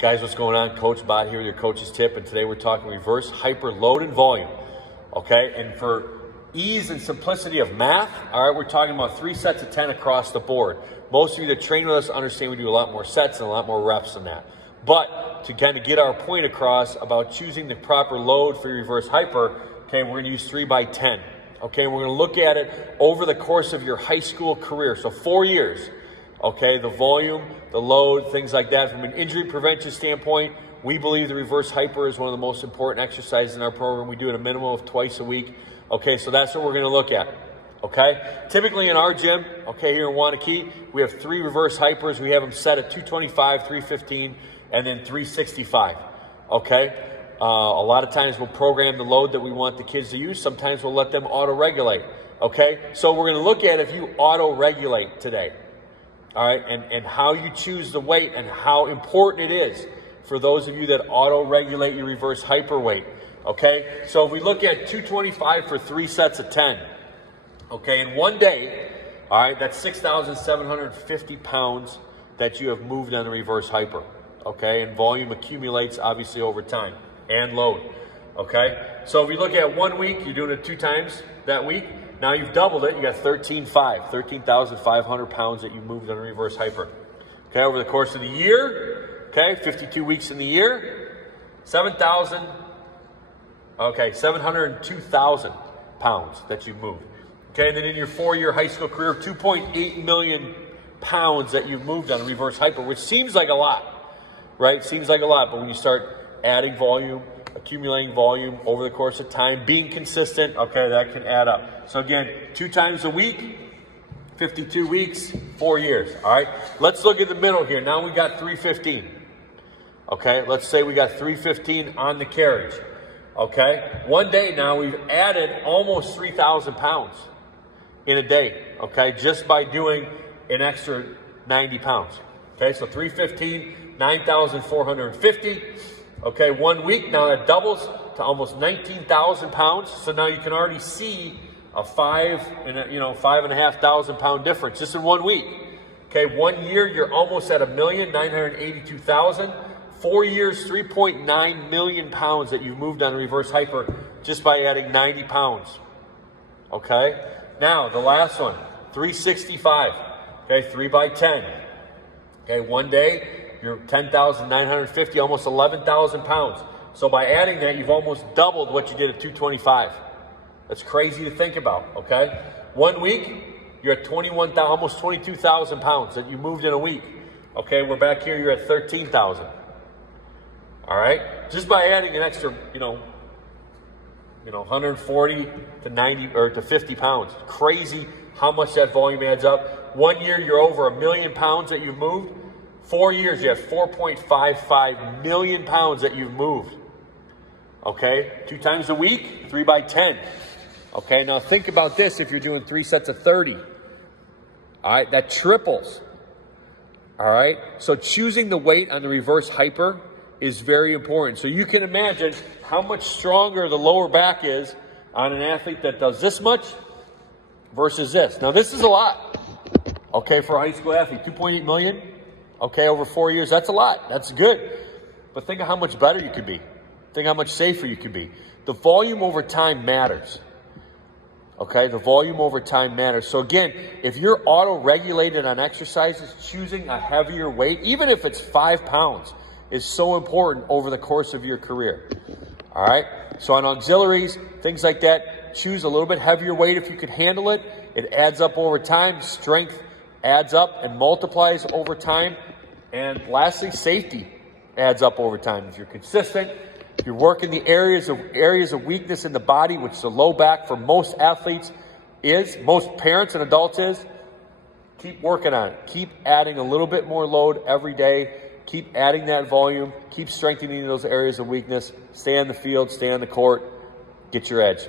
Guys, what's going on? Coach Bod here with your coach's tip, and today we're talking reverse hyper load and volume. Okay, and for ease and simplicity of math, all right, we're talking about 3 sets of 10 across the board. Most of you that train with us understand we do a lot more sets and a lot more reps than that. But to kind of get our point across about choosing the proper load for your reverse hyper, okay, we're going to use 3 by 10. Okay, we're going to look at it over the course of your high school career, so 4 years. Okay, the volume, the load, things like that. From an injury prevention standpoint, we believe the reverse hyper is one of the most important exercises in our program. We do it a minimum of twice a week. Okay, so that's what we're going to look at. Okay, typically in our gym, okay, here in Wanakee, we have 3 reverse hypers. We have them set at 225, 315, and then 365. Okay, a lot of times we'll program the load that we want the kids to use. Sometimes we'll let them auto-regulate. Okay, so we're going to look at if you auto-regulate today. All right, and how you choose the weight and how important it is for those of you that auto-regulate your reverse hyper weight. Okay, so if we look at 225 for 3 sets of 10, okay, in one day, all right, that's 6,750 pounds that you have moved on the reverse hyper. Okay, and volume accumulates obviously over time and load. Okay, so if we look at 1 week, you're doing it 2 times that week. Now you've doubled it. You got 13,500 pounds that you moved on a reverse hyper. Okay, over the course of the year, okay, 52 weeks in the year, 702,000 pounds that you've moved. Okay, and then in your 4-year high school career, 2.8 million pounds that you've moved on a reverse hyper, which seems like a lot, right? Seems like a lot, but when you start adding volume, accumulating volume over the course of time, being consistent, okay, that can add up. So again, 2 times a week, 52 weeks, 4 years, all right? Let's look at the middle here. Now we got 315, okay? Let's say we got 315 on the carriage, okay? One day now we've added almost 3,000 pounds in a day, okay? Just by doing an extra 90 pounds, okay? So 315, 9,450. Okay, 1 week, now that doubles to almost 19,000 pounds. So now you can already see a 5,500 pound difference just in 1 week. Okay, 1 year, you're almost at 1,982,000. 4 years, 3.9 million pounds that you've moved on a reverse hyper just by adding 90 pounds. Okay, now the last one, 365. Okay, 3 by 10. Okay, one day, you're 10,950, almost 11,000 pounds. So by adding that, you've almost doubled what you did at 225. That's crazy to think about, okay? 1 week, you're at almost 22,000 pounds that you moved in a week. Okay, we're back here, you're at 13,000. All right? Just by adding an extra, 140 to 90 or to 50 pounds. Crazy how much that volume adds up. 1 year, you're over 1 million pounds that you've moved. 4 years, you have 4.55 million pounds that you've moved. Okay, 2 times a week, 3 by 10. Okay, now think about this if you're doing 3 sets of 30. All right, that triples. All right, so choosing the weight on the reverse hyper is very important. So you can imagine how much stronger the lower back is on an athlete that does this much versus this. Now, this is a lot, okay, for a high school athlete, 2.8 million. Okay, over 4 years, that's a lot. That's good. But think of how much better you could be. Think how much safer you could be. The volume over time matters. Okay, the volume over time matters. So again, if you're auto-regulated on exercises, choosing a heavier weight, even if it's 5 pounds, is so important over the course of your career. All right, so on auxiliaries, things like that, choose a little bit heavier weight if you can handle it. It adds up over time. Strength adds up and multiplies over time. And lastly, safety adds up over time. If you're consistent, if you're working the areas of weakness in the body, which the low back for most athletes is, most parents and adults is, keep working on it. Keep adding a little bit more load every day. Keep adding that volume. Keep strengthening those areas of weakness. Stay on the field, stay on the court, get your edge.